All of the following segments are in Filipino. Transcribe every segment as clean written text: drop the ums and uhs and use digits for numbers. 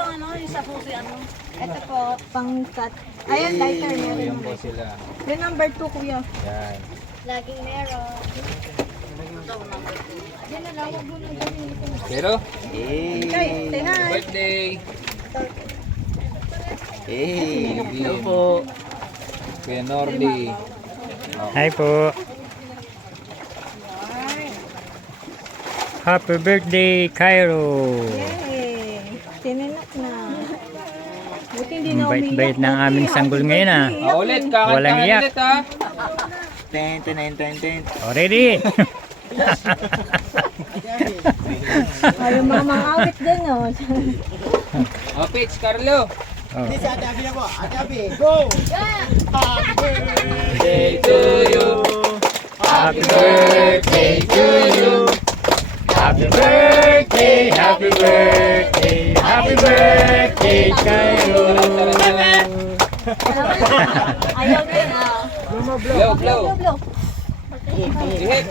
bang ano, yung sa susi ano? Ito po, pang cut. Ayan, lighter Ayan meron. po sila. Yung number 2, kuya. Yan. Laging meron. Yan na lang, huwag mo na gamitin. Pero, Okay, say hi. birthday! Hello po. Kuya Nordy. Hi po. Happy birthday, Cairo. Yay! Tininak na. Buti hindi Ang na umiyak. bait-bait ng aming sanggol ngayon ah. Ulit, kakanta Walang iyak. ulit ha. Oh, ready? Ay, yung mamang awit din, oh. O, Pitch, Carlo. Oh. Day to you. Happy birthday to you. Happy birthday, happy birthday, happy birthday, Cairo. Ayaw din, ah. Blow, blow. Blow. Ihip.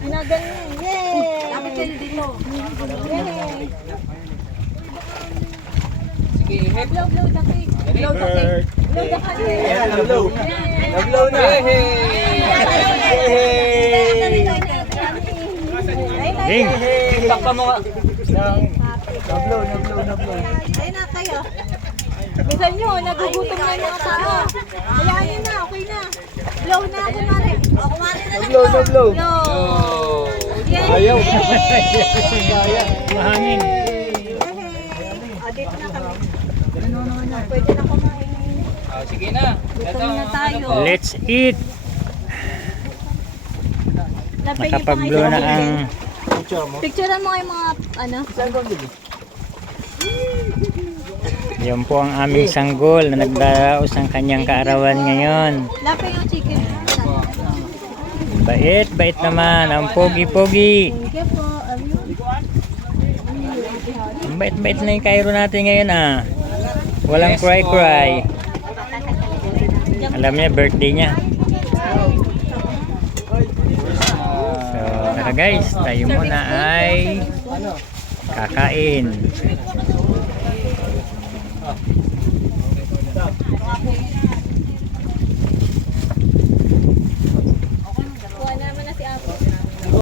Pinagal niya. Yay! Dapat kayo dito. Yay! Sige, ihip. Blow, blow the cake. Blow the cake. Blow the cake. Blow. Blow na. Ding. Takpa mo nga. Ayun na kayo. Bisan nyo, nagugutom na yung mga tao. Hayaan nyo na, okay na. Blow na ako na rin. O, kumari na lang. Blow. Blow. Oh. Yay! Ayaw. Mahangin. O, dito na kami. Ano naman na, pwede na kumain. Ah, sige na. Ito, na tayo. Let's eat. Nakapag-blow na ang Picturean mo kayo mga, ano? Yan po ang aming sanggol na nagdaraos ng kanyang kaarawan ngayon. Lapay yung chicken. Bait naman. Ang pogi-pogi. Thank you po. Ang bait na yung Cairo natin ngayon ah. Walang cry. Alam niya, birthday niya. So, tara guys, tayo muna ay kakain.